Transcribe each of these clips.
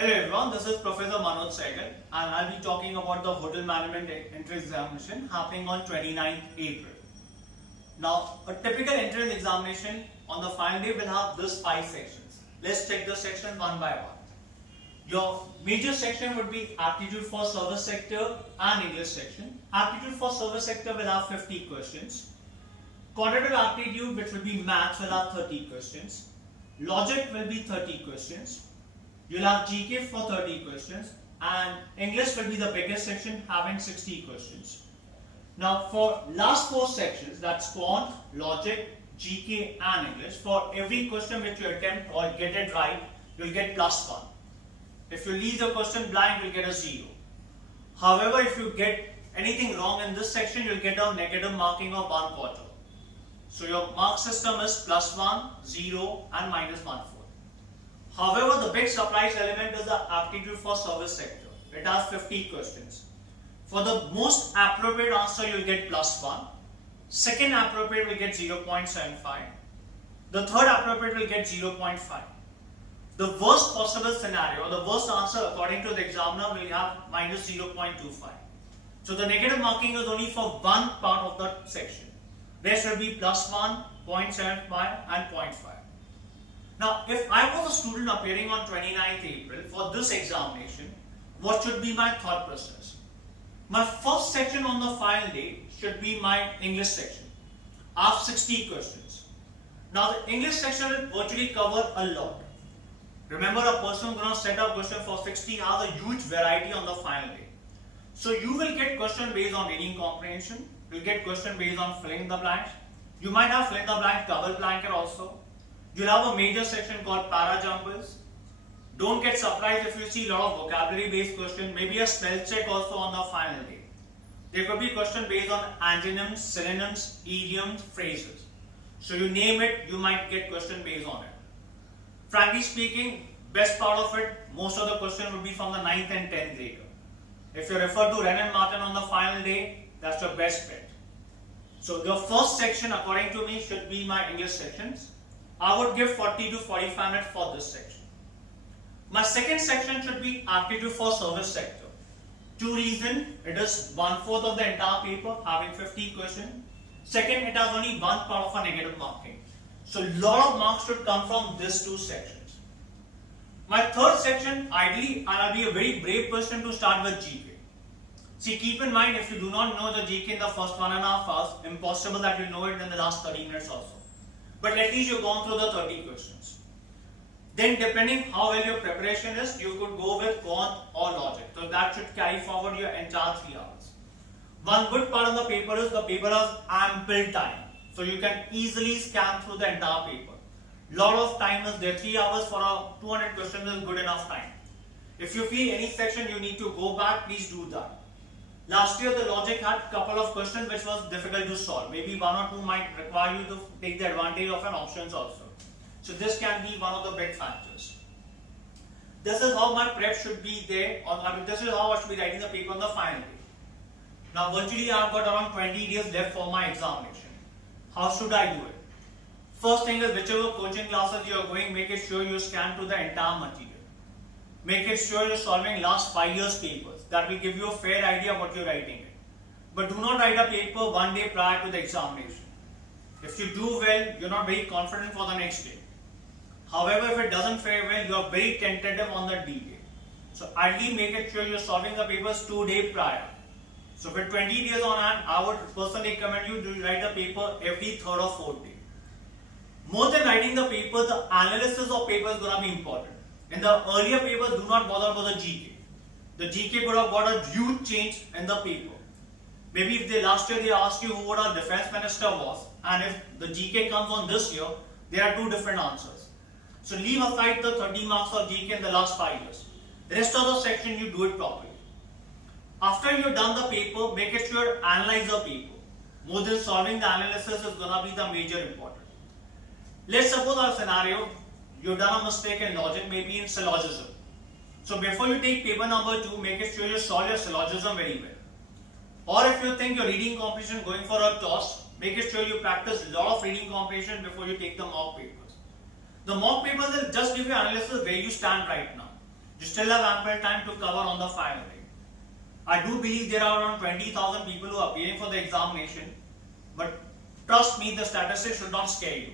Hello everyone, this is Professor Manoj Sehgal and I'll be talking about the Hotel Management Entrance Examination happening on 29th April. Now, a typical entrance examination on the final day will have this 5 sections. Let's check the sections one by one. Your major section would be Aptitude for Service Sector and English section. Aptitude for Service Sector will have 50 questions. Quantitative Aptitude, which will be Maths, will have 30 questions. Logic will be 30 questions. You'll have GK for 30 questions and English will be the biggest section having 60 questions. Now for last 4 sections, that's Quant, Logic, GK and English, for every question which you attempt or get it right, you'll get +1. If you leave the question blank, you'll get a 0. However, if you get anything wrong in this section, you'll get a negative marking of 1/4. So your mark system is +1, 0 and -1/4. However, the big surprise element is the Aptitude for Service Sector. It has 50 questions. For the most appropriate answer, you'll get +1. Second appropriate will get 0.75. The third appropriate will get 0.5. The worst possible scenario, the worst answer according to the examiner, will have -0.25. So the negative marking is only for one part of the section. Rest will be +1, 0.75 and 0.5. Now, if I was a student appearing on 29th April for this examination, what should be my thought process? My first section on the final day should be my English section. I have 60 questions. Now, the English section will virtually cover a lot. Remember, a person going to set up question for 60 has a huge variety on the final day. So, you will get question based on reading comprehension. You will get question based on filling the blanks. You might have fill in the blank double blanket also. You'll have a major section called para jumpers. Don't get surprised if you see a lot of vocabulary based questions, maybe a spell check also on the final day. There could be question based on antonyms, synonyms, idioms, phrases. So you name it, you might get question based on it. Frankly speaking, best part of it, most of the questions will be from the 9th and 10th grader. If you refer to Wren and Martin on the final day, that's your best bet. So the first section according to me should be my English sections. I would give 40 to 45 minutes for this section. My second section should be Aptitude for Service Sector. 2 reasons. It is 1/4 of the entire paper having 50 questions. Second, it has only one part of a negative marking. So lot of marks should come from these 2 sections. My third section, ideally, I'll be a very brave person to start with GK. See, keep in mind, if you do not know the GK in the first 1.5 hours, impossible that you know it in the last 30 minutes also. But at least you've gone through the 30 questions. Then depending how well your preparation is, you could go with Quant or Logic. So that should carry forward your entire 3 hours. One good part of the paper is the paper has ample time. So you can easily scan through the entire paper. Lot of time is there. 3 hours for a 200 questions is good enough time. If you feel any section you need to go back, please do that. Last year the Logic had a couple of questions which was difficult to solve. Maybe 1 or 2 might require you to take the advantage of an options also. So this can be one of the big factors. This is how my prep should be there, or this is how I should be writing the paper on the final day. Now virtually I have got around 20 days left for my examination. How should I do it? First thing is, whichever coaching classes you are going, make it sure you scan through the entire material. Make it sure you're solving last 5 years papers. That will give you a fair idea of what you're writing. But do not write a paper 1 day prior to the examination. If you do well, you're not very confident for the next day. However, if it doesn't fare well, you're very tentative on the D day. So ideally make it sure you're solving the papers 2 days prior. So with 20 days on hand, I would personally recommend you to write the paper every 3rd or 4th day. More than writing the paper, the analysis of paper is going to be important. In the earlier papers, do not bother about the GK. The GK could have got a huge change in the paper. Maybe if last year they asked you who what our defense minister was, and if the GK comes on this year, there are 2 different answers. So leave aside the 30 marks of GK in the last 5 years. The rest of the section you do it properly. After you've done the paper, make it sure analyze the paper. More than solving the analysis is going to be the major important. Let's suppose our scenario, you've done a mistake in logic, maybe in syllogism. So before you take paper number 2, make it sure you solve your syllogism very well. Or if you think your reading comprehension going for a toss, make it sure you practice a lot of reading comprehension before you take the mock papers. The mock papers will just give you analysis where you stand right now. You still have ample time to cover on the final day. I do believe there are around 20,000 people who are appearing for the examination, but trust me, the statistics should not scare you.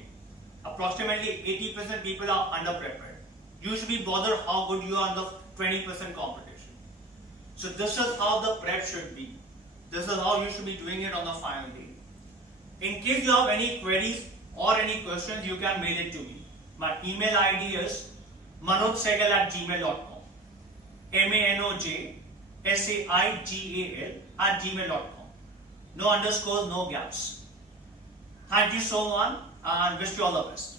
Approximately 80% people are underprepared. You should be bothered how good you are in the 20% competition. So this is how the prep should be. This is how you should be doing it on the final day. In case you have any queries or any questions, you can mail it to me. My email ID is manojsehgal@gmail.com. manojsehgal@gmail.com. No underscores, no gaps. Thank you so much and wish you all the best.